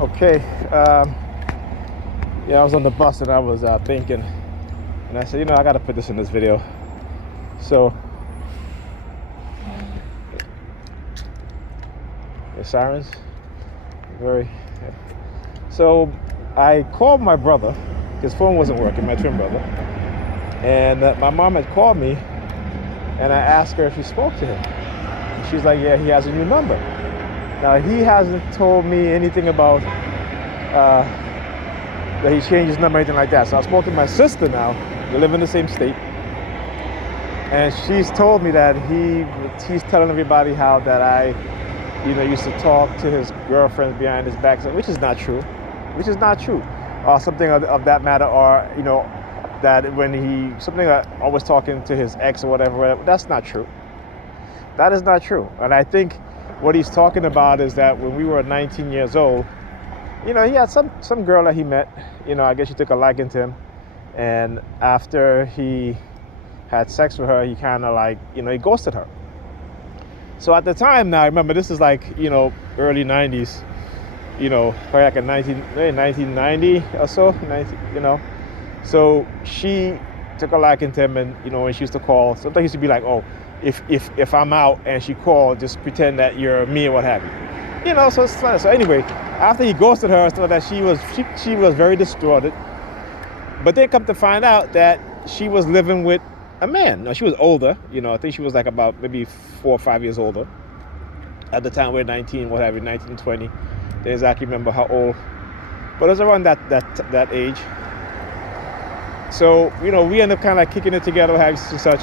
Okay. Yeah, I was on the bus and I was thinking, and I said, I got to put this in this video. So, the sirens, very. So, I called my brother. His phone wasn't working, my twin brother, and my mom had called me, and I asked her if she spoke to him. And she's like, "Yeah, he has a new number." Now he hasn't told me anything about that he changed his number or anything like that. So I spoke to my sister now. We live in the same state. And she's told me that he's telling everybody how that I, used to talk to his girlfriends behind his back, which is not true. Or something of that matter, or, that when something always talking to his ex or whatever, that's not true. That is not true. And I think what he's talking about is that when we were 19 years old, he had some girl that he met, I guess she took a liking to him. And after he had sex with her, he kind of he ghosted her. So at the time now, remember, this is early 90s, probably like in 1990 or so, So she took a liking to him, and, when she used to call, sometimes he used to be like, oh, if I'm out and she called, just pretend that you're me or what have you. So it's fun. So anyway, after he ghosted her, so that she was very distraught. But then come to find out that she was living with a man. Now she was older, I think she was like about maybe 4 or 5 years older. At the time we were 19, what have you, 19, 20. Don't exactly remember how old. But it was around that age. So, we ended up kind of kicking it together, having such.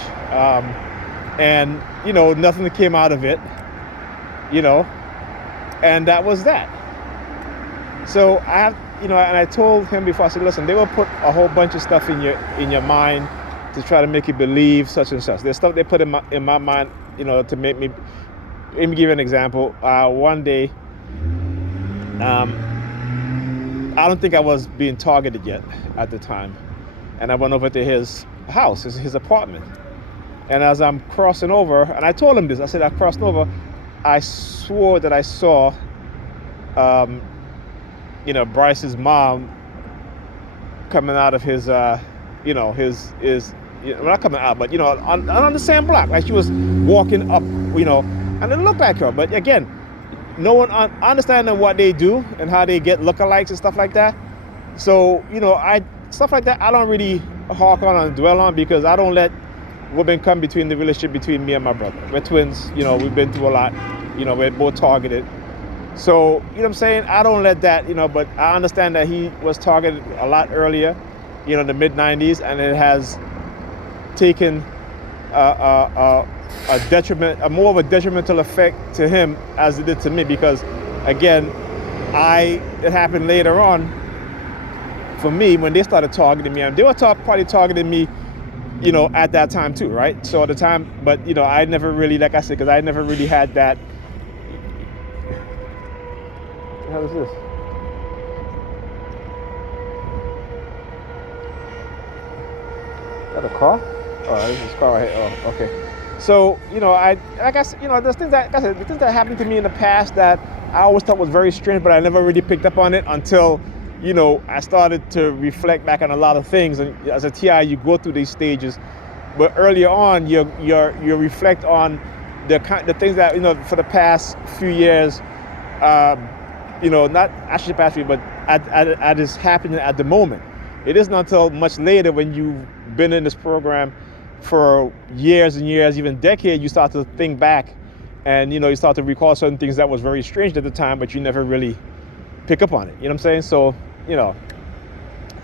And, nothing came out of it, and that was that. So I have, and I told him before, I said, listen, they will put a whole bunch of stuff in your mind to try to make you believe such and such. There's stuff they put in my mind, to make me. Let me give you an example. One day, I don't think I was being targeted yet at the time, and I went over to his house, his apartment. And as I'm crossing over, and I told him this, I said, I crossed over, I swore that I saw, Bryce's mom coming out of his, not coming out, but, on the same block, like she was walking up, and it looked like her. But again, no one understanding what they do and how they get lookalikes and stuff like that. So, stuff like that, I don't really hark on and dwell on, because I don't let women come between the relationship between me and my brother. We're twins, we've been through a lot, we're both targeted. So, what I'm saying? I don't let that, but I understand that he was targeted a lot earlier, in the mid-90s, and it has taken more of a detrimental effect to him as it did to me, because, again, it happened later on for me when they started targeting me, and they were probably targeting me, at that time too, right? So at the time, but, I never really, like I said, because I never really had that. What the hell is this? Is that a car? Oh, this is a car right here. Oh, okay. So, there's things that, like I said, the things that happened to me in the past that I always thought was very strange, but I never really picked up on it until, I started to reflect back on a lot of things. And as a TI, you go through these stages, but earlier on, you reflect on the things that, for the past few years, not actually past few, but at is happening at the moment. It isn't until much later, when you've been in this program for years and years, even decades, you start to think back, and you start to recall certain things that was very strange at the time, but you never really pick up on it. You know what I'm saying? So,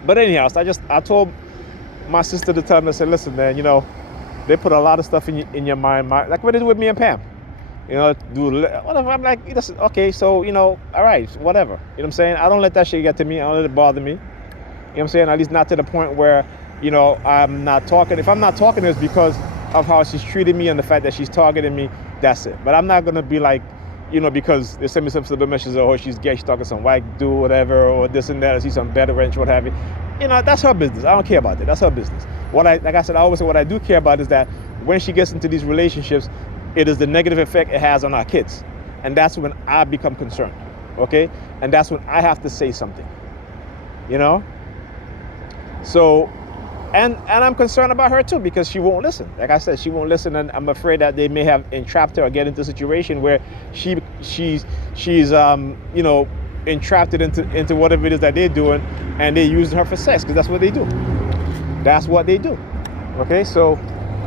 but anyhow, so I told my sister to tell me, I said, listen, man, they put a lot of stuff in your mind, like what they do with me and Pam. Whatever. I'm like, listen, okay, so, all right, whatever. You know what I'm saying? I don't let that shit get to me. I don't let it bother me. You know what I'm saying? At least not to the point where, I'm not talking. If I'm not talking, it's because of how she's treating me and the fact that she's targeting me. That's it. But I'm not going to be like, because they send me some messages, or she's gay, she's talking to some white dude, whatever, or this and that, or she's some better wrench, what have you. That's her business. I don't care about that. That's her business. Like I said, I always say what I do care about is that when she gets into these relationships, it is the negative effect it has on our kids. And that's when I become concerned. okay? And that's when I have to say something, you know? So, and I'm concerned about her too, because she won't listen. Like I said, she won't listen, and I'm afraid that they may have entrapped her or get into a situation where she's you know, entrapped it into whatever it is that they're doing, and they use her for sex, because that's what they do. That's what they do. Okay, so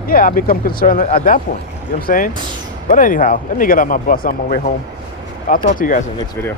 yeah, I become concerned at that point. You know what I'm saying? But anyhow, let me get on my bus on my way home. I'll talk to you guys in the next video.